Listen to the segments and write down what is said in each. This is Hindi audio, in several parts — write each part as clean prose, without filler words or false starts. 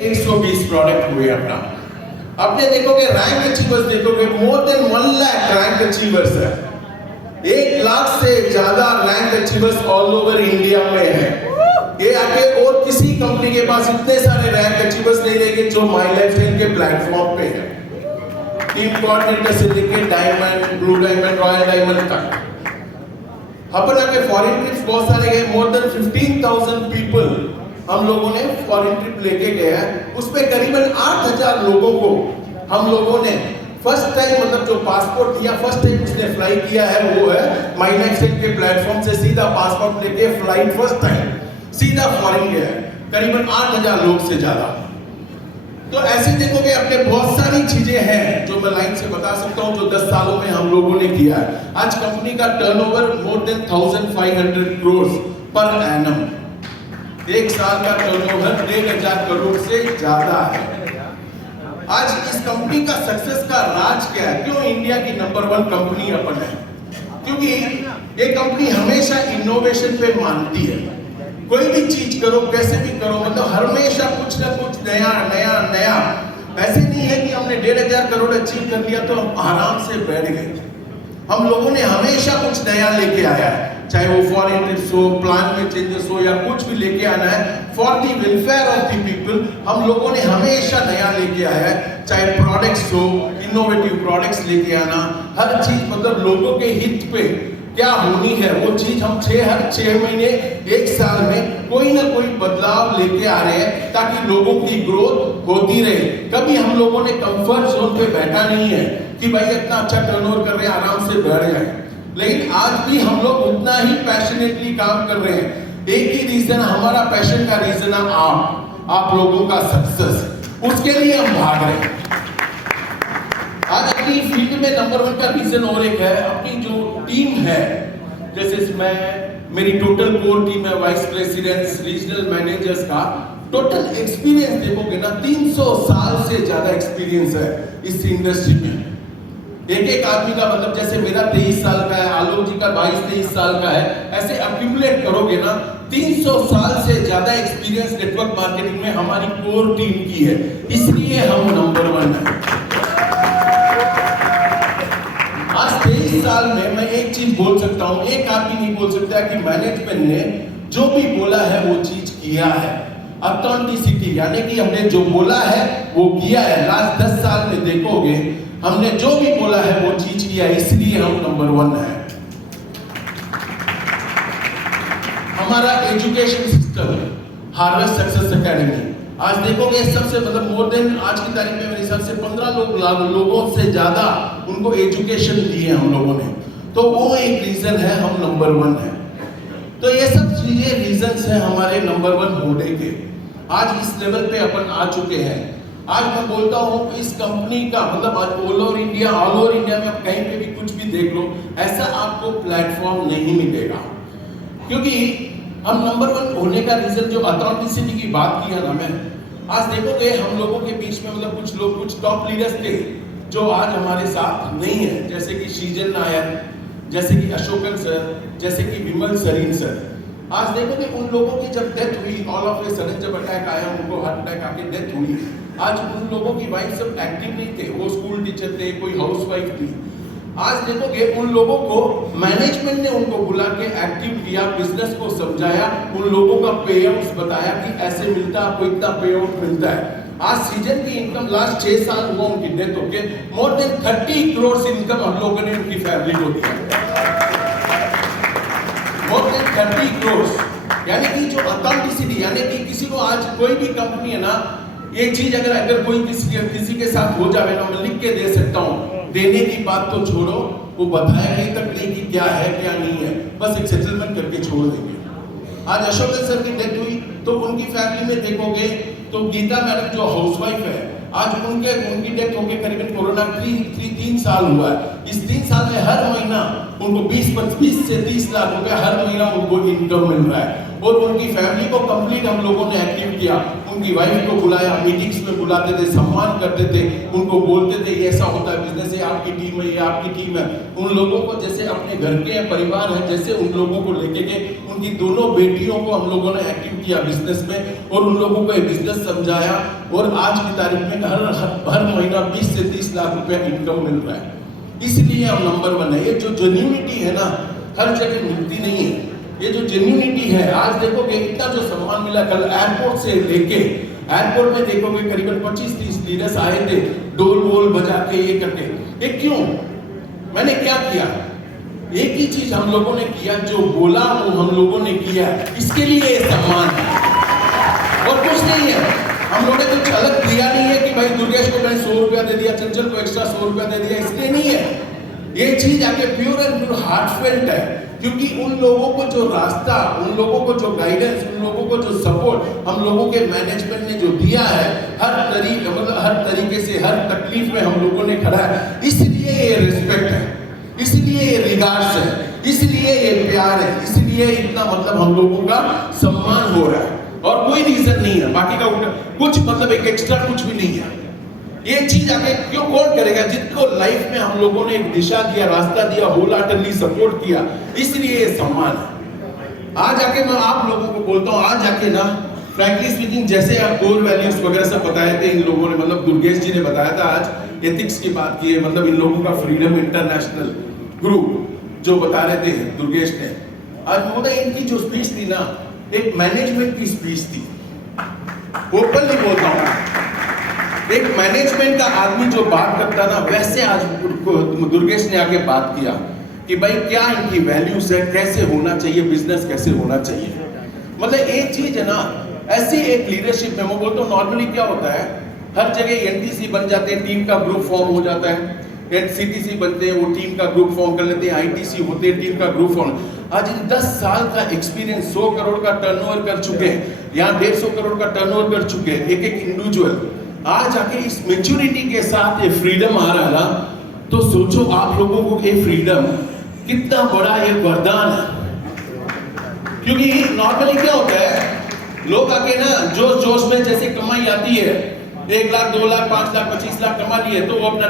120 प्रोडक्ट हुए अपना। आपने देखोगे रैंक अचीवर्स देखोगे more than 1 lakh rank achievers है। 1 लाख से ज्यादा rank achievers all over India में है। ये आके और किसी कंपनी के पास इतने सारे रैंक अचीवर्स नहीं रहेंगे जो माई लाइफस्टाइल के प्लेटफॉर्म पे है। टीम कोऑर्डिनेटर से लेके diamond, blue diamond, royal diamond तक। अपन आके फॉरेन ट्रिप्स बहुत सारे गए, मोर देन 15,000 पीपल हम लोगों ने फॉरेन ट्रिप लेके गए हैं। उसमें करीबन 8,000 लोगों को हम लोगों ने फर्स्ट टाइम मतलब जो पासपोर्ट दिया, फर्स्ट टाइम उसने फ्लाई किया है वो है माई लाइफस्टाइल के प्लेटफॉर्म से सीधा पासपोर्ट लेके फ्लाइट फर्स्ट टाइम सीधा फॉरेन गया है, करीबन 8,000 लोग से ज्यादा। तो ऐसे देखोगे अपने बहुत सारी चीजें हैं जो मैं लाइन से बता सकता हूं जो 10 सालों में हम लोगों ने किया है। आज कंपनी का turnover more than 1,500 crore per annum. एक साल का टर्नओवर 1,500 करोड़ से ज्यादा है। आज इस कंपनी का सक्सेस का राज क्या है? क्यों इंडिया की नंबर 1 कंपनी अपन है? क्योंकि ये कंपनी हमेशा इनोवेशन पे मानती है। कोई भी चीज करो, कैसे भी करो, मतलब हमेशा कुछ ना कुछ नया नया नया। ऐसे नहीं है कि हमने 1,500 करोड़ अचीव कर लिया तो हम आराम से बैठ गए। हम लोगों ने हमेशा कुछ नया लेके आया है, चाहे वो फॉरेन ट्रिप्स हो, प्लान में चेंजेस हो या कुछ भी लेके आना है for the welfare of the people. हम लोगों ने हमेशा नया लेके आया है, चाहे प्रोडक्ट्स हो, इनोवेटिव प्रोडक्ट्स लेके आना, हर चीज मतलब लोगों के हित पे क्या होनी है वो चीज हम हर 6 महीने 1 साल में कोई ना कोई बदलाव लेके आ रहे हैं ताकि लोगों की ग्रोथ होती रहे। कभी हम लोगों ने कंफर्ट जोन पे बैठा नहीं है कि भाई इतना अच्छा टर्नओवर कर रहे हैं आराम से बैठ जाए। लेकिन आज भी हम लोग उतना ही पैशनेटली काम कर रहे हैं। एक ही रीजन, हमारा पैशन का रीजन है आप लोगों का सक्सेस। उसके लिए हम भाग रहे हैं। आज अपनी फील्ड में नंबर 1 का रीजन और एक है, अपनी जो टीम है, जैसे इसमें मेरी टोटल कोर टीम है, वाइस प्रेसिडेंट्स, रीजनल मैनेजर्स का टोटल एक्सपीरियंस देखोगे ना 300 साल से ज्यादा एक्सपीरियंस है इस इंडस्ट्री में। एक आदमी का मतलब जैसे मेरा 23 साल का है, आलोक जी का 22-23 साल का है, ऐसे एक्यूमुलेट करोगे ना 300 साल से ज्यादा एक्सपीरियंस नेटवर्क मार्केटिंग में हमारी कोर टीम की है। इसलिए हम नंबर 1 है। आज 23 साल में मैं एक चीज बोल सकता हूं, एक आदमी नहीं बोल सकता कि मैनेजमेंट ने जो भी बोला है वो चीज किया है। ऑथेंटिसिटी यानी कि हमने जो बोला है वो किया है। लास्ट 10 साल में देखोगे हमने जो भी बोला है वो चीज किया है, इसलिए हम नंबर 1 है। हमारा education system harvest success academy, आज देखोगे सबसे मतलब मोर देन आज की तारीख में मेरे हिसाब से 15 लोगों से ज्यादा उनको एजुकेशन दिए हम लोगों ने। तो वो एक रीजन है हम नंबर 1 है। तो ये सब चीजें रीजंस हैं हमारे नंबर 1 होने के। आज इस लेवल पे अपन आ चुके हैं। आज मैं बोलता हूँ इस कंपनी का मतलब ऑल ओवर इंडिया में आप कहीं पे भी कुछ भी देख लो, ऐसा आपको प्लेटफॉर्म नहीं मिलेगा। क्योंकि हम नंबर 1 होने का रीजन जो ऑथेंटिसिटी की बात की है ना, मैं आज देखोगे हम लोगों के बीच में मतलब कुछ लोग कुछ टॉप लीडर्स थे जो आज हमारे साथ नहीं है, जैसे कि श्रीजन नायर, जैसे कि अशोकन सर, जैसे कि विमल सरीन सर। आज देखोगे उन लोगों की जब डेथ हुई, ऑल ऑफ ए सडन जब अटैक आया, उनको हार्ट अटैक आके डेथ हुई, आज उन लोगों की वाइफ सब एक्टिव नहीं थे, वो स्कूल टीचर थे, कोई हाउसवाइफ थी। आज देखोगे उन लोगों को मैनेजमेंट ने उनको बुला के एक्टिव किया, बिजनेस को समझाया, उन लोगों का पे आउट बताया कि ऐसे मिलता है, आपको इतना पे आउट मिलता है। आज सीजन की इनकम लास्ट 6 साल हुआ उनकी डेथ होके मोर देन 30 करोड़ इनकम हम लोगों ने उनकी फैमिली को दिया। मोर देन 30 करोड़, यानी कि जो ऑथेंटिसिटी, यानी कि किसी को आज कोई भी कंपनी है ना, ये चीज अगर कोई किसी के साथ हो जाए ना, मैं लिख के दे सकता हूँ। देने की बात तो छोड़ो, वो बताया नहीं तक नहीं कि क्या है क्या नहीं है, बस एक सेटलमेंट करके छोड़ देंगे। आज अशोक सर की डेथ हुई तो उनकी फैमिली में देखोगे तो गीता मैडम जो हाउसवाइफ है, आज उनकी डेथ होके करीबन कोरोना 3 साल हुआ है। इस 3 साल में हर महीना उनको 20 से 30 लाख रुपए हर महीना उनको इनकम मिल रहा है। और उनकी फैमिली को कंप्लीट हम लोगों ने एक्टिव किया। उनकी वाइफ को बुलाया, मीटिंग्स में बुलाते थे, सम्मान करते थे, उनको बोलते थे ये ऐसा होता है बिजनेस, ये आपकी टीम है, ये आपकी टीम है। उन लोगों को जैसे अपने घर के परिवार है, जैसे उन लोगों को लेके गए। उनकी दोनों बेटियों को हम लोगों ने एक्टिव किया बिजनेस में और उन लोगों को ये बिजनेस समझाया और आज की तारीख में हर महीना 20 से 30 लाख रुपया इनकम मिल रहा है। इसलिए हम नंबर 1 है। ये जो जेन्युइनिटी है ना, हर जगह मिलती नहीं है। ये जो जेन्युइनिटी है, आज देखोगे इतना जो सम्मान मिला, कल एयरपोर्ट से लेके एयरपोर्ट में देखोगे करीबन 25-30 लीडर्स आए थे, डोल वोल बजा के ये करके। ये क्यों? मैंने क्या किया? एक ही चीज हम लोगों ने किया, जो बोला वो हम लोगों ने किया, इसके लिए ये सम्मान है और कुछ नहीं है। हम लोगों ने कुछ अलग दिया नहीं है कि भाई दुर्गेश को मैंने 100 रुपया दे दिया, चंचल को एक्स्ट्रा 100 रुपया दे दिया, इसलिए नहीं है। ये चीज आगे प्योर एंड प्योर हार्टफेल्ट है, क्योंकि उन लोगों को जो रास्ता, उन लोगों को जो गाइडेंस, उन लोगों को जो सपोर्ट हम लोगों के मैनेजमेंट ने जो दिया है, हर तरीके से हर तकलीफ में हम लोगों ने खड़ा है। इसलिए ये रिस्पेक्ट है, इसलिए ये रिगार्ड्स है, इसलिए ये प्यार है, इसलिए इतना मतलब हम लोगों का सम्मान हो रहा है और कोई रीजन नहीं है। बाकी का कुछ मतलब एक एक्स्ट्रा कुछ भी नहीं है। ये चीज आगे क्यों कौन करेगा? जिनको लाइफ में हम लोगों ने एक दिशा दिया, रास्ता दिया, होल हार्टेडली सपोर्ट किया, इसलिए ये सम्मान है। आज आके मैं आप लोगों को बोलता हूँ, आज आके ना फ्रैंकली स्पीकिंग, जैसे आप कोर वैल्यूज वगैरह सब बताए थे इन लोगों ने, मतलब दुर्गेश जी ने बताया था, आज एथिक्स की बात की है, मतलब इन लोगों का फ्रीडम इंटरनेशनल ग्रुप जो बता रहे थे दुर्गेश ने, आज मतलब इनकी जो स्पीच थी ना, एक मैनेजमेंट की स्पीच थी। ओपनली बोलता हूँ, एक मैनेजमेंट का आदमी जो बात करता ना, वैसे आज दुर्गेश ने आके बात किया कि भाई क्या इनकी वैल्यूज है, कैसे होना चाहिए बिजनेस, कैसे होना चाहिए। मतलब एक चीज है ना, ऐसी एक लीडरशिप में मैं बोलता हूँ, नॉर्मली क्या होता है, हर जगह एनटीसी बन जाते हैं, टीम का ग्रुप फॉर्म हो जाता है, सीटीसी बनते हैं, वो टीम का ग्रुप फॉर्म कर लेते हैं, आईटीसी होते हैं, टीम का ग्रुप फॉर्म। आज इन 10 साल का एक्सपीरियंस, 100 करोड़ का टर्नओवर कर चुके हैं, यहाँ 150 करोड़ का टर्नओवर कर चुके हैं एक इंडिविजुअल। आज आके इस मैच्योरिटी के साथ ये फ्रीडम आ रहा है ना, तो सोचो आप लोगों को ये फ्रीडम कितना बड़ा ये वरदान है। क्योंकि नॉर्मली क्या होता है, लोग आके ना जोश जोश में जैसे कमाई आती है, 1 लाख 2 लाख 5 लाख 25 लाख कमा लिए, तो वो अपना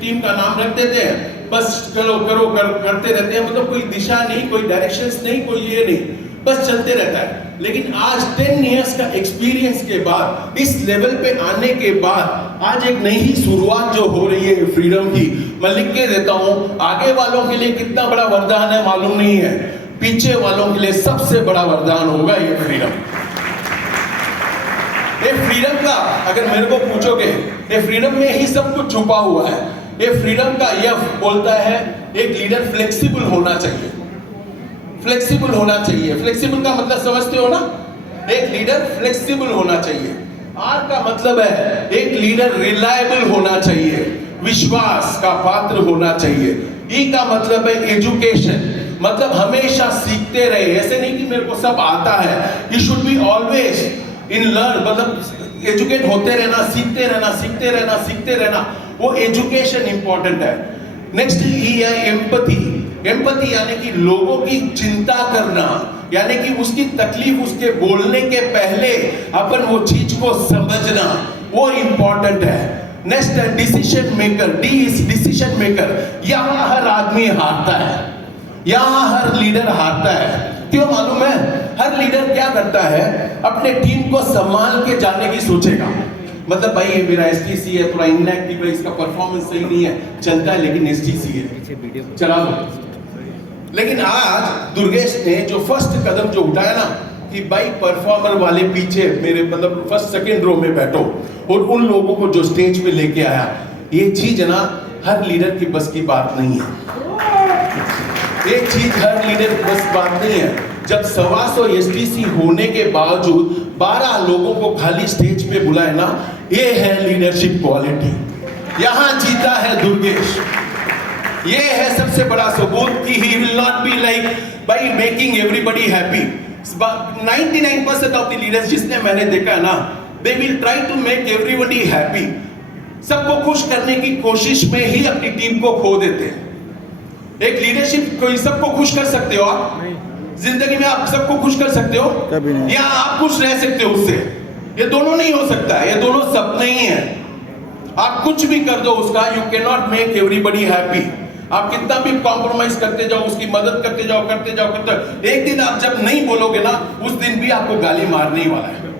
टीम का नाम रख देते हैं, बस करते रहते हैं, मतलब कोई दिशा नहीं, कोई डायरेक्शंस नहीं, कोई ये नहीं, बस चलते रहता है। लेकिन आज 10 इयर्स का एक्सपीरियंस के बाद, इस लेवल पे आने के बाद, आज एक नई शुरुआत जो हो रही है फ्रीडम की, मैं लिख के देता हूं, आगे वालों के लिए कितना बड़ा वरदान है मालूम नहीं है, पीछे वालों के लिए सबसे बड़ा वरदान होगा ये फ्रीडम। ये फ्रीडम का अगर मेरे को पूछोगे, ये फ्रीडम में ही सब कुछ छुपा हुआ है। ये फ्रीडम का यह बोलता है, एक लीडर फ्लेक्सिबल होना चाहिए, फ्लेक्सिबल होना चाहिए। फ्लेक्सिबल का मतलब समझते हो ना, एक लीडर फ्लेक्सिबल होना चाहिए। आर का मतलब है एक लीडर रिलायबल होना चाहिए, विश्वास का पात्र होना चाहिए। ई का मतलब है एजुकेशन, मतलब हमेशा सीखते रहे, ऐसे नहीं कि मेरे को सब आता है। You should be always in learn, मतलब एजुकेट होते रहना, सीखते रहना, सीखते रहना, सीखते रहना, वो एजुकेशन इंपॉर्टेंट है। नेक्स्ट ई है एम्पैथी। एम्पैथी यानी कि लोगों की चिंता करना, यानी कि उसकी तकलीफ उसके बोलने के पहले अपन वो चीज को समझना, वो इंपॉर्टेंट है। नेक्स्ट है decision maker. D is decision maker. यहाँ हर आदमी हारता है, यहाँ हर लीडर हारता है। क्यों मालूम है? हर लीडर क्या करता है, अपने टीम को संभाल के जाने की सोचेगा, मतलब भाई ये मेरा एसटीसी है, थोड़ा इनएक्टिव है, इसका परफॉर्मेंस सही नहीं है, चलता है लेकिन एसटीसी है, चला लो। लेकिन आज दुर्गेश ने जो फर्स्ट कदम जो उठाया ना, कि भाई परफॉर्मर वाले पीछे मेरे मतलब फर्स्ट सेकंड रो में बैठो, और उन लोगों को जो स्टेज पे लेके आया, ये चीज है ना हर लीडर की बस की बात नहीं है। ये चीज हर लीडर की बस बात नहीं है। जब 125 एसटीसी होने के बावजूद 12 लोगों को खाली स्टेज पे बुलाए ना, ये है लीडरशिप क्वालिटी। यहां जीता है दुर्गेश। ये है सबसे बड़ा सबूत कि he will not be like by making everybody happy. 99% of the leaders जिसने मैंने देखा है ना, they will try to make everybody happy. सबको खुश करने की कोशिश में ही अपनी टीम को खो देते हैं। एक लीडरशिप कोई सबको खुश कर सकते हो आप? जिंदगी में आप सबको खुश कर सकते हो? या आप खुश रह सकते हो उससे? ये दोनों नहीं हो सकता है, ये दोनों सपने ही है। आप कुछ भी कर दो उसका, you can not make everybody happy. आप कितना भी कॉम्प्रोमाइज करते जाओ, उसकी मदद करते जाओ, एक दिन आप जब नहीं बोलोगे ना, उस दिन भी आपको गाली मारने ही वाला है।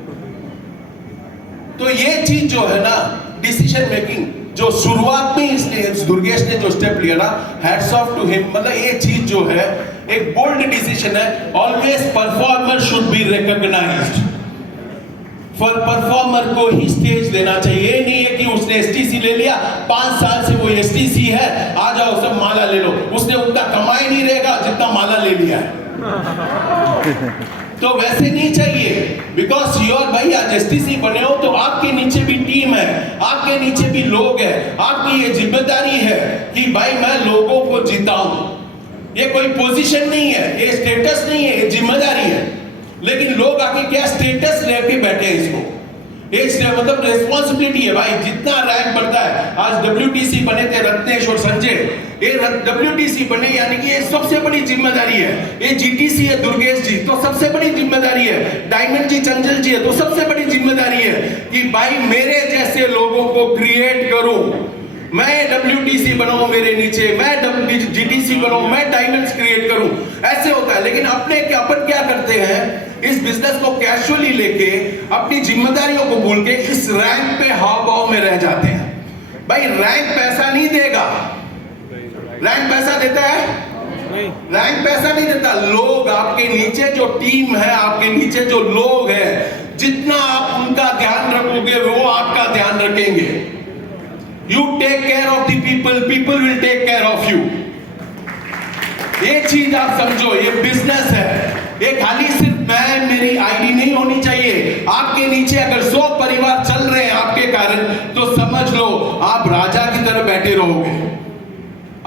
तो ये चीज जो है ना, डिसीजन मेकिंग, जो शुरुआत में इसने दुर्गेश ने जो स्टेप लिया ना, हैट्स ऑफ टू हिम। मतलब ये चीज जो है एक बोल्ड डिसीजन है। Always performer should be recognised. For performer को ही स्टेज देना चाहिए। ये नहीं है कि उसने एसटीसी ले लिया, 5 साल से वो एसटीसी है, आ जाओ सब माला ले लो। उसने उतना कमाई नहीं रहेगा जितना माला ले लिया है। तो वैसे नहीं चाहिए, बिकॉज योर भाई आज एसटीसी बने हो तो आपके नीचे भी टीम है, आपके नीचे भी लोग हैं। आपकी ये जिम्मेदारी है कि भाई मैं लोगों को जिताऊं। ये कोई पोजीशन नहीं है, ये स्टेटस नहीं है, ये जिम्मेदारी है। लेकिन लोग आके क्या स्टेटस लेके बैठे हैं इसको, मतलब रेस्पॉन्सिबिलिटी है भाई। जितना रैंक बढ़ता है, आज डब्ल्यूटीसी बने थे रत्नेश और संजय, ये डब्ल्यूटीसी बने यानी कि ये सबसे बड़ी जिम्मेदारी है। ये जीटीसी है दुर्गेश जी, तो सबसे बड़ी जिम्मेदारी है। डायमंड जी चंचल जी है, तो सबसे बड़ी जिम्मेदारी है कि भाई मेरे जैसे लोगों को क्रिएट करूं। मैं डब्ल्यूटीसी बनाऊं मेरे नीचे, मैं जीटीसी बनाऊं, मैं डायमंड्स क्रिएट करूं। ऐसे होता है। लेकिन अपन क्या करते हैं, इस बिजनेस को कैजुअली लेके अपनी जिम्मेदारियों को भूल के इस रैंक पे हाव भाव में रह जाते हैं। भाई रैंक पैसा नहीं देगा। रैंक पैसा देता है? रैंक पैसा नहीं देता। लोग आपके नीचे जो टीम है, आपके नीचे जो लोग हैं, जितना आप उनका ध्यान रखोगे वो आपका ध्यान रखेंगे। You take care of the people, people will take care of you। ये चीज आप समझो, ये बिजनेस है। ये खाली सिर्फ मैं, मेरी आईडी नहीं होनी चाहिए। आपके नीचे अगर 100 परिवार चल रहे हैं आपके कारण, तो समझ लो आप राजा की तरह बैठे रहोगे।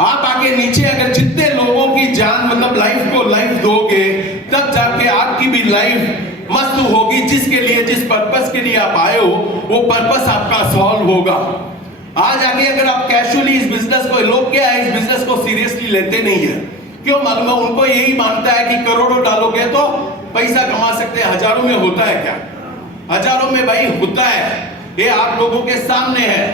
आप आगे नीचे अगर जितने लोगों की जान मतलब लाइफ को लाइफ दोगे, तब जाके आपकी भी लाइफ मस्त होगी। जिसके लिए, जिस पर्पस के लिए आप आए हो, वो पर्पस आपका सॉल्व होगा। आज आगे अगर आप कैजुअली इस बिजनेस को, लोग क्या है इस बिजनेस को सीरियसली लेते नहीं है। क्यों मालूम है? उनको यही मानता है कि करोड़ों डालोगे तो पैसा कमा सकते हैं। हजारों में होता है क्या? हजारों में भाई होता है। ये आप लोगों के सामने है।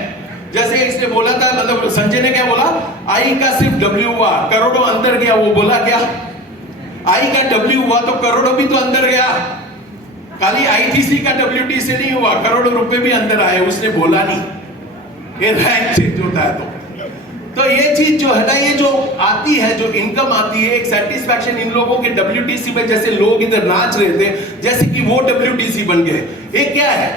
जैसे इसने बोला था, मतलब संजय ने क्या बोला, आई का सिर्फ डब्ल्यू हुआ, करोड़ों अंदर गया। वो बोला क्या, आई का डब्ल्यू हुआ तो करोड़ों भी तो अंदर गया। खाली आईटीसी का डब्ल्यूटी से नहीं हुआ, करोड़ों रुपए भी अंदर आए। उसने बोला नहीं। ये रैंक चेंज होता है। तो ये चीज जो है ना, ये जो आती है, जो इनकम आती है, एक सेटिस्फैक्शन इन लोगों के डब्ल्यूटीसी में, जैसे लोग इधर नाच रहे थे जैसे कि वो डब्ल्यूटीसी बन गए। ये क्या है?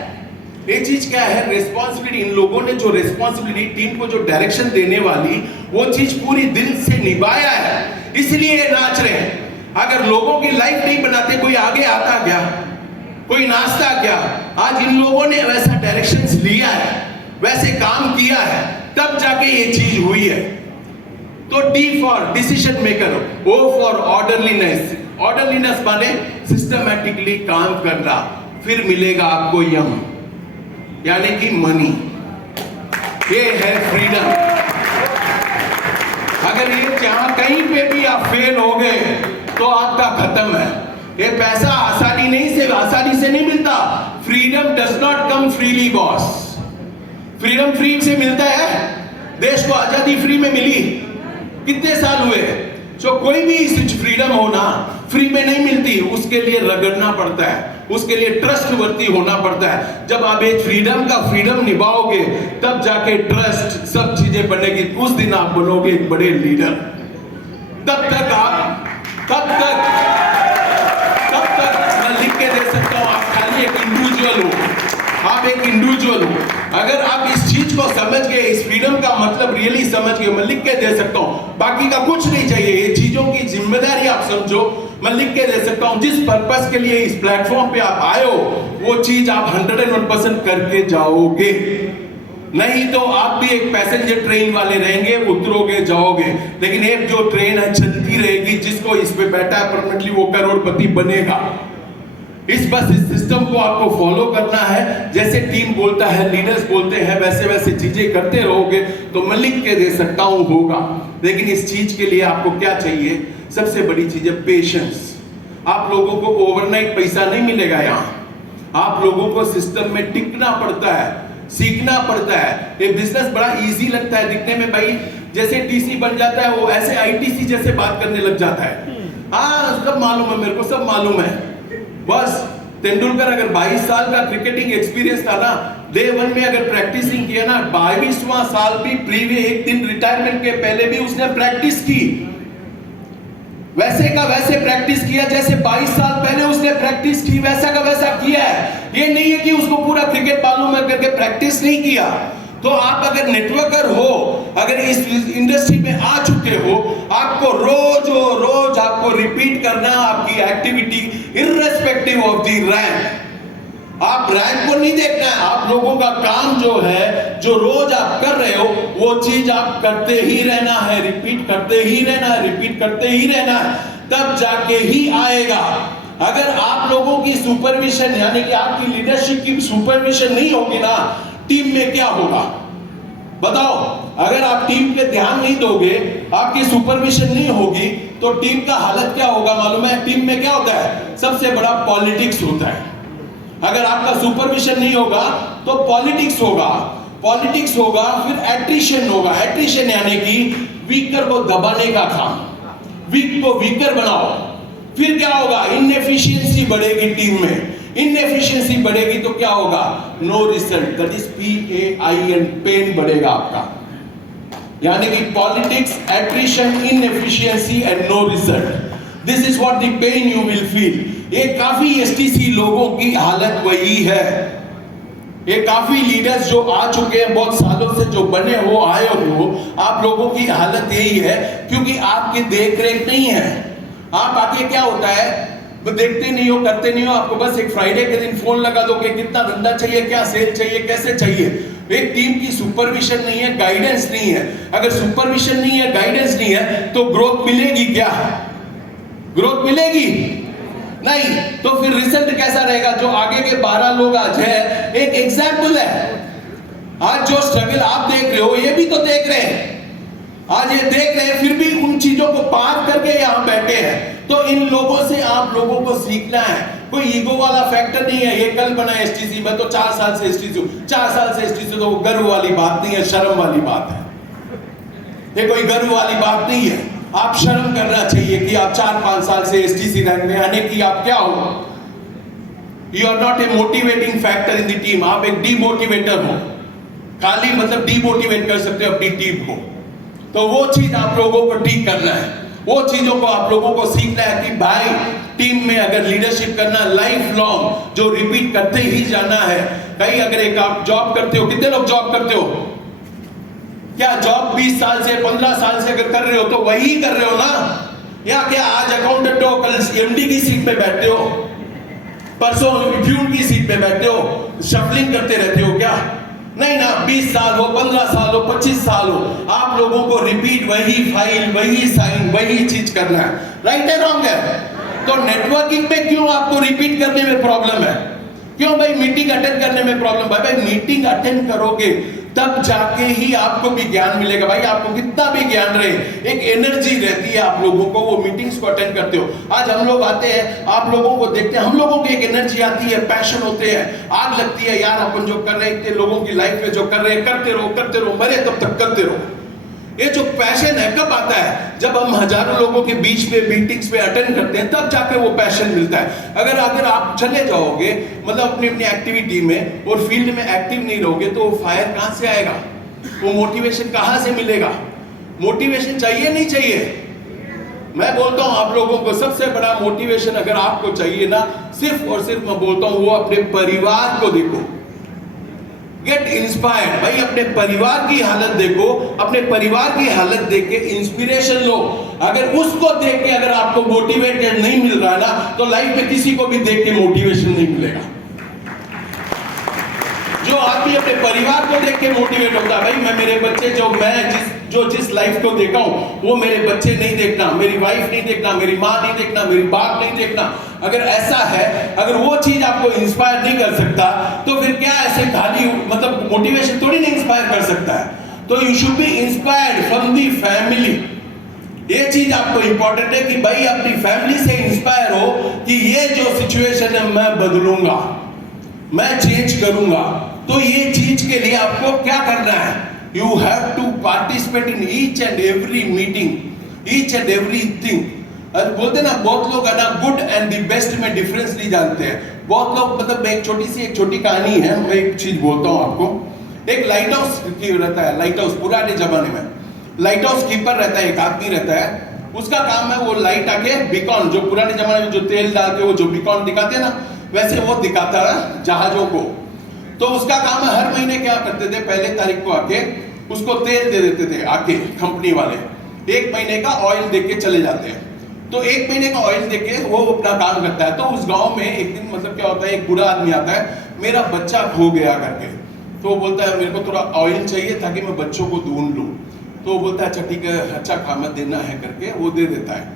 ये चीज क्या है? रिस्पॉन्सिबिलिटी। इन लोगों ने जो रिस्पॉन्सिबिलिटी, टीम को जो डायरेक्शन देने वाली, वो चीज पूरी दिल से निभाया है, इसलिए ये नाच रहे हैं। अगर लोगों की लाइफ नहीं बनाते, कोई आगे आता क्या, कोई नाचता क्या? आज इन लोगों ने वैसा डायरेक्शंस लिया है, वैसे काम किया है, तब जाके ये चीज हुई है। तो D for decision maker, O for orderliness. Orderliness माने सिस्टमैटिकली काम करना। फिर मिलेगा आपको यम, यानी कि मनी। ये है फ्रीडम। अगर ये जहां कहीं पे भी आप फेल हो गए तो आपका खत्म है। ये पैसा आसानी से नहीं मिलता। Freedom does not come freely boss. Freedom free से मिलता है? देश को आजादी फ्री में मिली, कितने साल हुए? तो कोई भी फ्रीडम होना फ्री में नहीं मिलती, उसके लिए रगड़ना पड़ता है, उसके लिए ट्रस्टवर्दी होना पड़ता है। जब आप एक फ्रीडम निभाओगे, तब जाके ट्रस्ट, सब चीजें बनेगी। उस दिन आप बनोगे एक बड़े लीडर। तब तक मैं लिख के दे सकता हूं, आप खाली एक इंडिविजुअल हो। आप एक इंडिविजुअल हो। अगर आप इस चीज को समझ गए, इस फ्रीडम का मतलब रियली समझ गए, मैं लिख के दे सकता हूं। बाकी का कुछ नहीं चाहिए। ये चीजों की जिम्मेदारी आप समझो, मैं लिख के दे सकता हूं। जिस पर्पस के लिए इस प्लेटफॉर्म पे आप आए हो, वो चीज आप 101% करके जाओगे। नहीं तो आप भी एक पैसेंजर ट्रेन वाले रहेंगे, उतरोगे जाओगे। लेकिन एक जो ट्रेन है चलती रहेगी, जिसको इस पे बैठा है परमानेंटली, वो करोड़पति बनेगा। इस सिस्टम को आपको फॉलो करना है। जैसे टीम बोलता है, लीडर्स बोलते हैं, वैसे चीजें करते रहोगे तो मैं लिख के दे सकता हूं होगा। लेकिन इस चीज के लिए आपको क्या चाहिए? सबसे बड़ी चीज है पेशेंस। आप लोगों को ओवरनाइट पैसा नहीं मिलेगा यहाँ। आप लोगों को सिस्टम में टिकना पड़ता है, सीखना पड़ता है। ये बिजनेस बड़ा इजी लगता है दिखने में, भाई जैसे टीसी बन जाता है वो ऐसे आईटीसी जैसे बात करने लग जाता है। हाँ सब मालूम है मेरे को, सब मालूम है। बस तेंदुलकर अगर 22 साल का क्रिकेटिंग एक्सपीरियंस था ना, डे 1 में अगर प्रैक्टिसिंग किया ना, 22वां साल भी प्रीवियस एक दिन रिटायरमेंट के पहले भी उसने प्रैक्टिस की, वैसे का वैसे प्रैक्टिस किया जैसे 22 साल पहले उसने प्रैक्टिस की, वैसा का वैसा किया है। ये नहीं है कि उसको पूरा क्रिकेट मालूम है करके प्रैक्टिस नहीं किया। तो आप अगर नेटवर्कर हो, अगर इस इंडस्ट्री में आ चुके हो, आपको रोज आपको रिपीट करना आपकी activity irrespective of the rank. आप रैंक को नहीं देखना है, आप लोगों का काम जो है, जो रोज आप कर रहे हो वो चीज आप करते ही रहना है, रिपीट करते ही रहना है, रिपीट करते ही रहना है, तब जाके ही आएगा। अगर आप लोगों की सुपरविजन यानी कि आपकी लीडरशिप की सुपरविजन नहीं होगी ना, टीम में क्या होगा बताओ? अगर आप टीम पे ध्यान नहीं दोगे, आपकी सुपरविजन नहीं होगी, तो टीम का हालत क्या होगा मालूम है? टीम में क्या होता है? सबसे बड़ा पॉलिटिक्स होता है। अगर आपका सुपरविजन नहीं होगा तो पॉलिटिक्स होगा, पॉलिटिक्स होगा, फिर एट्रिशन होगा। एट्रिशन यानी कि वीकर को दबाने का काम, वीक को वीकर बनाओ। फिर क्या होगा? इनएफिशिएंसी बढ़ेगी टीम में। इनएफिशिएंसी बढ़ेगी तो क्या होगा? No result, that is PAIN, pain बढ़ेगा आपका। यानी कि politics, attrition, inefficiency and no result, this is what the pain you will feel. ये काफी STC लोगों की हालत वही है। ये काफी लीडर्स जो आ चुके हैं, बहुत सालों से जो बने हो, आए हो, आप लोगों की हालत यही है क्योंकि आपकी देख रेख नहीं है। आप आके क्या होता है, वो देखते नहीं हो, करते नहीं हो, आपको बस एक फ्राइडे के दिन फोन लगा दो कि कितना धंधा चाहिए, क्या सेल चाहिए, कैसे चाहिए। एक टीम की सुपरविजन नहीं है, गाइडेंस नहीं है। अगर सुपरविजन नहीं है, गाइडेंस नहीं है, तो ग्रोथ मिलेगी क्या? ग्रोथ मिलेगी नहीं। तो फिर रिजल्ट कैसा रहेगा? जो आगे के 12 लोग आज है, एक एग्जाम्पल है। आज जो स्ट्रगल आप देख रहे हो, ये भी तो देख रहे हैं, आज ये देख रहे हैं, फिर भी उन चीजों को पार करके यहां बैठे हैं। तो इन लोगों से आप लोगों को सीखना है। कोई ईगो वाला फैक्टर नहीं है। ये कल बना STC, मैं तो 4 साल से STC हूं। 4 साल से STC, तो गर्व वाली बात नहीं है, शर्म वाली बात है। ये कोई गर्व वाली बात नहीं है। आप शर्म करना चाहिए कि आप 4-5 साल से STC रैंक में आने की आप क्या हो? You are not a motivating factor in the team, आप एक डीमोटिवेटर हो। खाली मतलब डीमोटिवेट कर सकते हो अपनी टीम को। तो वो चीज आप लोगों को ठीक करना है, वो चीजों को आप लोगों को सीखना है कि भाई टीम में अगर लीडरशिप करना, लाइफ लॉन्ग जो रिपीट करते ही जाना है। कहीं अगर एक आप जॉब करते हो, कितने लोग जॉब करते हो? क्या जॉब 20 साल से 15 साल से अगर कर रहे हो तो वही कर रहे हो ना? या क्या आज अकाउंटेंट हो, कल MD की सीट पे बैठते हो, परसों प्यून की सीट पे बैठते हो, शफलिंग करते रहते हो क्या? नहीं ना। 20 साल हो, 15 साल हो, 25 साल हो, आप लोगों को रिपीट वही फाइल, वही साइन, वही चीज करना है। राइट है, रॉन्ग है? तो नेटवर्किंग में क्यों आपको रिपीट करने में प्रॉब्लम है? क्यों भाई मीटिंग अटेंड करने में प्रॉब्लम? भाई मीटिंग अटेंड करोगे तब जाके ही आपको भी ज्ञान मिलेगा। भाई आपको कितना भी ज्ञान रहे, एक एनर्जी रहती है आप लोगों को, वो मीटिंग्स को अटेंड करते हो। आज हम लोग आते हैं, आप लोगों को देखते हैं, हम लोगों की एक एनर्जी आती है, पैशन होते हैं, आग लगती है यार अपन जो कर रहे हैं, लोगों की लाइफ में जो कर रहे हैं, करते रहो, मरे तब तक करते रहो। ये जो पैशन है कब आता है? जब हम हजारों लोगों के बीच में मीटिंग्स में अटेंड करते हैं, तब जाके वो पैशन मिलता है। अगर आप चले जाओगे मतलब अपनी एक्टिविटी में और फील्ड में एक्टिव नहीं रहोगे, तो वो फायर कहां से आएगा? वो मोटिवेशन कहां से मिलेगा? मोटिवेशन चाहिए नहीं चाहिए? मैं बोलता हूं आप लोगों को सबसे बड़ा मोटिवेशन अगर आपको चाहिए ना, सिर्फ और सिर्फ मैं बोलता हूं वो अपने परिवार को देखो। Get inspired. भाई अपने परिवार की हालत देखो, अपने परिवार की हालत देख के इंस्पिरेशन लो। अगर उसको देख के अगर आपको मोटिवेटेड नहीं मिल रहा है ना, तो लाइफ में किसी को भी देख के मोटिवेशन नहीं मिलेगा। जो आदमी अपने परिवार को देख के मोटिवेट होता है, भाई मैं मेरे बच्चे जिस लाइफ को देखा हूं वो मेरे बच्चे नहीं देखना, मेरी वाइफ नहीं देखना, मेरी माँ नहीं देखना, मेरी बाप नहीं देखना। अगर ऐसा है, अगर वो चीज आपको इंस्पायर नहीं कर सकता, तो फिर क्या ऐसे खाली मतलब मोटिवेशन थोड़ी नहीं इंस्पायर कर सकता है। तो you should be inspired from the family. ये चीज आपको इंपॉर्टेंट है कि भाई अपनी फैमिली से इंस्पायर हो कि ये जो सिचुएशन है मैं बदलूंगा। मैं चेंज करूंगा। तो ये चीज के लिए आपको क्या करना है? You have to participate in each and every meeting, each and every thing. बोलते ना बहुत लोग है ना गुड एंड द बेस्ट में डिफरेंस नहीं जानते हैं। बहुत लोग मतलब एक छोटी कहानी है, मैं एक चीज बोलता हूँ आपको। एक लाइट हाउस की रहता है, लाइट हाउस पुराने जमाने में लाइट हाउस कीपर रहता है, एक आदमी रहता है। उसका काम है वो लाइट आके बीकॉन, जो पुराने जमाने में जो तेल डाल के वो जो बीकॉन दिखाते हैं ना, वैसे वो दिखाता है जहाजों को। तो उसका काम है हर महीने क्या करते थे, पहले तारीख को आके उसको तेल दे देते थे आके कंपनी वाले, 1 महीने का ऑयल दे के चले जाते हैं। तो 1 महीने का ऑयल दे के वो अपना काम करता है। तो उस गांव में एक दिन मतलब क्या होता है, एक बुरा आदमी आता है, मेरा बच्चा खो गया करके। तो वो बोलता है मेरे को थोड़ा ऑयल चाहिए ताकि मैं बच्चों को ढूंढ लूँ। तो वो बोलता है अच्छा ठीक है, अच्छा खामत देना है करके वो दे देता है।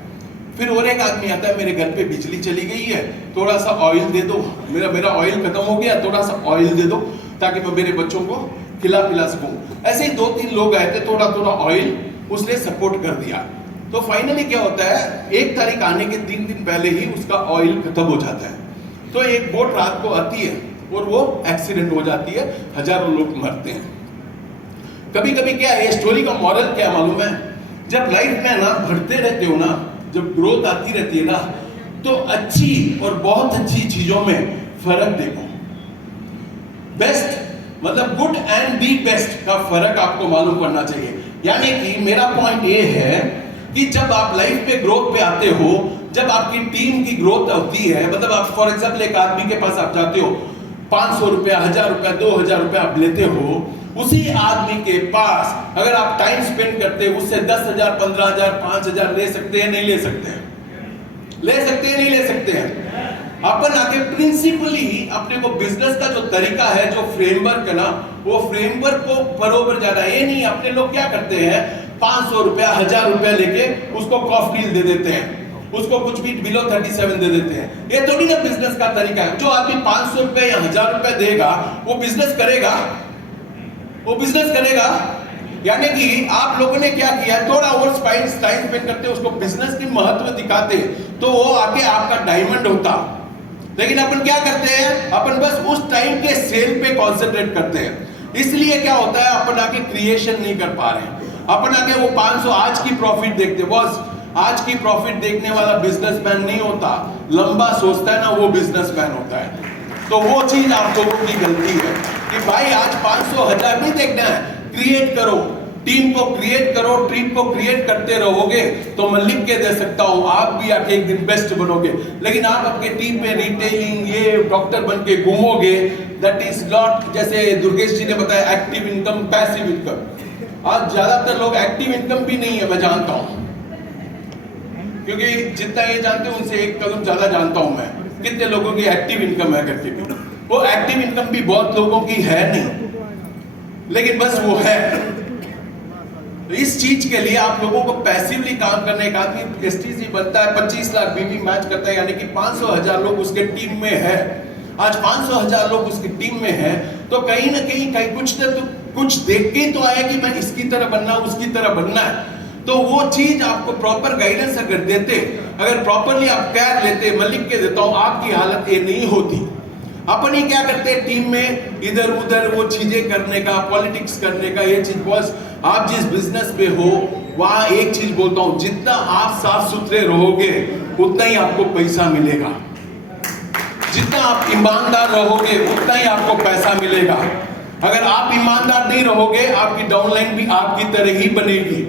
फिर और एक आदमी आता है, मेरे घर पे बिजली चली गई है, थोड़ा सा ऑयल दे दो, मेरा ऑयल खत्म हो गया, थोड़ा सा ऑयल दे दो ताकि मैं मेरे बच्चों को खिला पिला सकूं। ऐसे ही 2-3 लोग आए थे, थोड़ा थोड़ा ऑयल उसने सपोर्ट कर दिया। तो फाइनली क्या होता है, 1 तारीख आने के 3 दिन पहले ही उसका ऑयल खत्म हो जाता है। तो एक बोट रात को आती है और वो एक्सीडेंट हो जाती है, हजारों लोग मरते हैं। कभी कभी क्या है, स्टोरी का मॉरल क्या मालूम है, जब लाइफ में ना बढ़ते रहते हो ना, जब ग्रोथ आती रहती है ना, तो अच्छी और बहुत अच्छी चीजों में फर्क देखो। बेस्ट मतलब गुड एंड दी बेस्ट का फर्क आपको मालूम पड़ना चाहिए। यानी कि मेरा पॉइंट ये है कि जब आप लाइफ पे ग्रोथ पे आते हो, जब आपकी टीम की ग्रोथ होती है, मतलब आप फॉर एग्जाम्पल एक आदमी के पास आप जाते हो, 500 रुपया, 1000 रुपया, 2000 रुपया आप लेते हो, उसी आदमी के पास अगर आप टाइम स्पेंड करते हैं, उससे 10,000, 15,000, 5,000 ले सकते हैं, नहीं ले सकते हैं? ले सकते हैं, नहीं ले सकते हैं? अपन आके प्रिंसिपली अपने को बिजनेस का जो तरीका है, जो फ्रेमवर्क है ना, वो फ्रेमवर्क को बरोबर जाना है। ये नहीं अपने लोग क्या करते हैं, 500 रुपया, 1000 रुपया लेके उसको कॉफ डील दे देते हैं, उसको कुछ भी बिलो 37 दे देते हैं। ये थोड़ी ना बिजनेस का तरीका है। जो आदमी 500 रुपया या 1000 रुपया देगा वो बिजनेस करेगा, वो बिजनेस करेगा। यानी कि आप लोगों ने क्या किया, थोड़ा और टाइम स्पेंड करते उसको बिजनेस की महत्व दिखाते तो वो आके आपका डायमंड होता। लेकिन अपन क्या करते हैं, अपन बस उस टाइम के सेल पे कंसंट्रेट करते हैं। इसलिए क्या होता है, अपन आके क्रिएशन नहीं कर पा रहे। अपन आके वो 500 आज की प्रॉफिट देखते, बस आज की प्रॉफिट देखने वाला बिजनेसमैन नहीं होता, लंबा सोचता है ना, वो बिजनेसमैन होता है। तो वो चीज आप लोगों की गलती है कि भाई आज 500 1000 नहीं देखना है, क्रिएट करो, टीम को क्रिएट करो। टीम को क्रिएट करते रहोगे तो मैं लिख के दे सकता हूं, आप भी आके एक दिन बेस्ट बनोगे। लेकिन आप अपने टीम में रिटेलिंग ये डॉक्टर बन के घूमोगे, दैट इज नॉट, जैसे दुर्गेश जी ने बताया, एक्टिव इनकम, पैसिव इनकम। आज ज्यादातर लोग एक्टिव इनकम भी नहीं है, मैं जानता हूं, क्योंकि जितना ये जानते हैं उनसे एक कदम ज्यादा जानता हूं मैं, कितने लोगों की एक्टिव इनकम है करके। वो एक्टिव इनकम भी बहुत लोगों की है नहीं, लेकिन बस वो है। इस चीज के लिए आप लोगों को पैसिवली काम करने, एक आदमी एसटीसी बनता है, 25 लाख बीवी मैच करता है, यानी कि 500,000 लोग उसके टीम में है। आज 500,000 लोग उसकी टीम में है, तो कहीं ना कहीं कुछ देख के तो आया कि मैं इसकी तरह बनना, उसकी तरह बनना है। तो वो चीज आपको प्रॉपर गाइडेंस अगर देते, अगर प्रॉपरली आप केयर लेते, मैं लिख के देता हूं, आपकी हालत ये नहीं होती। अपन ही क्या करते हैं टीम में, इधर उधर वो चीजें करने का, पॉलिटिक्स करने का, ये चीज। बॉस आप जिस बिजनेस में हो वहां एक चीज बोलता हूं, जितना आप साफ सुथरे रहोगे उतना ही आपको पैसा मिलेगा, जितना आप ईमानदार रहोगे उतना ही आपको पैसा मिलेगा। अगर आप ईमानदार नहीं रहोगे, आपकी डाउनलाइन भी आपकी तरह ही बनेगी।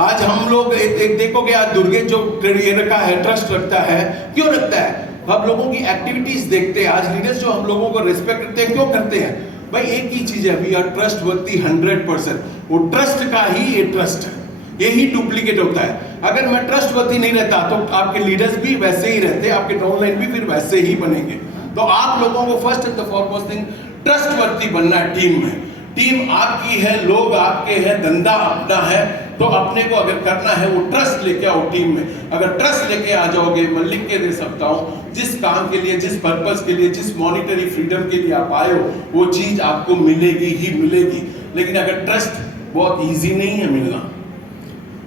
आज हम लोग एक देखोगे, आज दुर्गे जो रखा है, ट्रस्ट रखता है, क्यों रखता है? हम लोगों की एक्टिविटीज देखते हैं। आज लीडर्स जो हम लोगों को रिस्पेक्ट करते हैं, क्यों करते हैं भाई? एक ही चीज है, वी आर ट्रस्ट वर्दी 100%। वो ट्रस्ट का ही ये ट्रस्ट है, यही डुप्लीकेट होता है। अगर मैं ट्रस्ट वर्दी नहीं रहता तो आपके लीडर्स भी वैसे ही रहते, आपके डाउनलाइन भी फिर वैसे ही बनेंगे। तो आप लोगों को first and the foremost thing trust वर्दी बनना है टीम में। टीम आपकी है, लोग आपके हैं, धंधा अपना है, तो अपने को अगर करना है वो ट्रस्ट लेके आओ टीम में। अगर ट्रस्ट लेके आ जाओगे, मैं लिख के दे सकता हूं, जिस काम के लिए, जिस पर्पस के लिए, जिस मॉनिटरी फ्रीडम के लिए आप आए हो, वो चीज आपको मिलेगी ही मिलेगी। लेकिन अगर ट्रस्ट बहुत इजी नहीं है मिलना,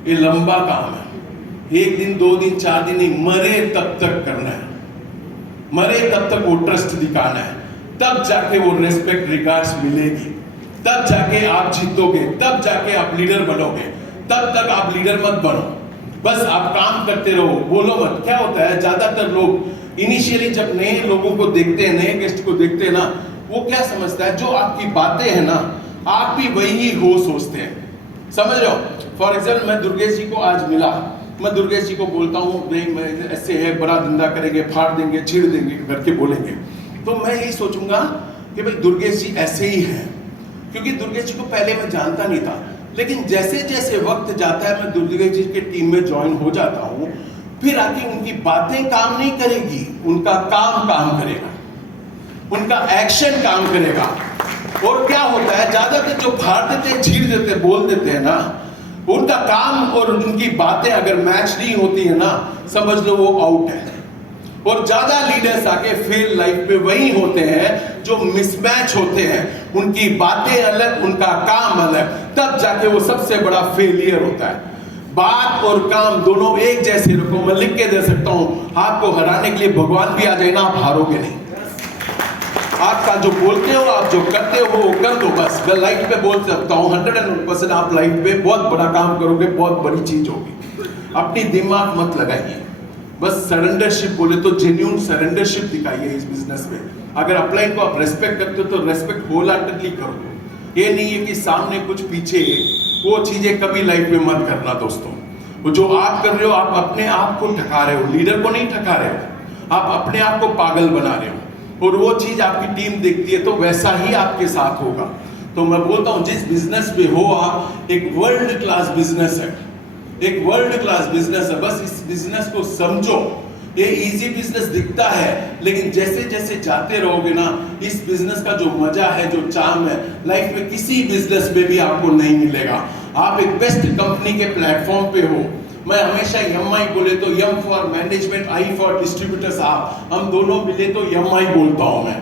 ये लंबा काम है, 1 दिन 2 दिन 4 दिन नहीं, मरे तब तक करना है, मरे तब तक वो ट्रस्ट दिखाना है, तब जाके वो रेस्पेक्ट रिगार्ड्स मिलेगी, तब जाके आप जीतोगे, तब जाके आप लीडर बनोगे। तब तक आप लीडर मत बनो, बस आप काम करते रहो, बोलो मत। क्या होता है, ज्यादातर लोग इनिशियली जब नए लोगों को देखते हैं, नए गेस्ट को देखते हैं ना, वो क्या समझता है, जो आपकी बातें हैं ना, आप भी वही हो सोचते हैं। समझ लो, फॉर एग्जाम्पल मैं दुर्गेश जी को आज मिला, मैं दुर्गेश जी को बोलता हूँ नहीं मैं ऐसे है, बड़ा धंधा करेंगे, फाड़ देंगे, छीड़ देंगे करके बोलेंगे, तो मैं यही सोचूंगा कि भाई दुर्गेश जी ऐसे ही हैं, क्योंकि दुर्गेश जी को पहले मैं जानता नहीं था। लेकिन जैसे जैसे वक्त जाता है, मैं दुर्गेश जी के टीम में ज्वाइन हो जाता हूँ, फिर आके उनकी बातें काम नहीं करेगी, उनका काम करेगा, उनका एक्शन काम करेगा। और क्या होता है, ज्यादातर जो फाड़ देते, छीड़ देते, बोल देते हैं ना, उनका काम और उनकी बातें अगर मैच नहीं होती है ना, समझ लो वो आउट है। और ज्यादा लीडर्स आके फेल लाइफ में वही होते हैं जो मिसमैच होते हैं, उनकी बातें अलग, उनका काम अलग, तब जाके वो सबसे बड़ा फेलियर होता है। बात और काम दोनों एक जैसे रखो, मैं लिख के दे सकता हूं, आपको हराने के लिए भगवान भी आ जाए ना, आप हारोगे नहीं। आपका जो बोलते हो, आप जो करते हो वो कर दो बस। मैं लाइफ पे बोल सकता हूँ 101% आप लाइफ पे बहुत बड़ा काम करोगे, बहुत बड़ी चीज होगी। अपनी दिमाग मत लगाइए, बस सरेंडरशिप बोले तो जेन्युइन सरेंडरशिप दिखाइए इस बिजनेस में। अगर अपलाइन को आप रेस्पेक्ट करते हो तो रेस्पेक्ट होल हार्टेडली करो। ये नहीं है कि सामने कुछ पीछे है, वो चीजें कभी लाइफ में मत करना दोस्तों। वो जो आप कर रहे हो, आप अपने आप को ठका रहे हो, लीडर को नहीं ठका रहे हो, आप अपने आप को पागल बना रहे हो। और वो चीज आपकी टीम देखती है तो वैसा ही आपके साथ होगा। तो मैं बोलता हूं जिस बिजनेस में हो आप, एक वर्ल्ड क्लास बिजनेस है, एक वर्ल्ड क्लास बिजनेस है, बस इस बिजनेस को समझो। ये इजी बिजनेस दिखता है, लेकिन जैसे जैसे जाते रहोगे ना, इस बिजनेस का जो मजा है, जो चार्म है, लाइफ में किसी बिजनेस में भी आपको नहीं मिलेगा। आप एक बेस्ट कंपनी के प्लेटफॉर्म पे हो। मैं हमेशा एमआई बोले तो M for management, I for distributors, आप हम दोनों मिले तो एमआई बोलता हूं मैं,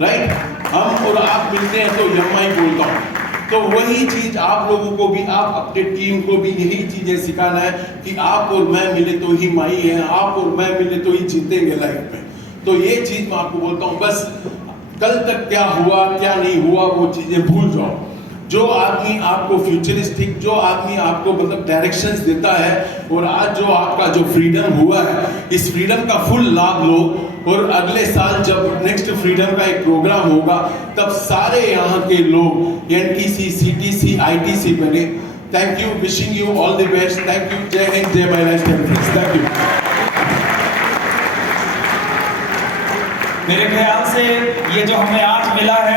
राइट? हम और आप मिलते हैं तो एमआई बोलता हूं। तो वही चीज आप लोगों को भी, आप अपने टीम को भी यही चीजें सिखाना है कि आप और मैं मिले तो ही माई है, आप और मैं मिले तो ही जीतेंगे लाइफ में। तो ये चीज मैं आपको बोलता हूं, बस कल तक क्या हुआ क्या नहीं हुआ वो चीजें भूल जाओ। जो आदमी आपको फ्यूचरिस्टिक, जो आदमी आपको मतलब डायरेक्शंस देता है, और आज जो आपका जो फ्रीडम हुआ है, इस फ्रीडम का फुल लाभ लो। और अगले साल जब नेक्स्ट फ्रीडम का एक प्रोग्राम होगा, तब सारे यहाँ के लोग एनटीसी, सीटीसी, आईटीसी बने। Thank you, wishing you all the best. Thank you, जय हिंद, जय महिला। Thank you. मेरे ख्याल से ये जो हमें आज मिला है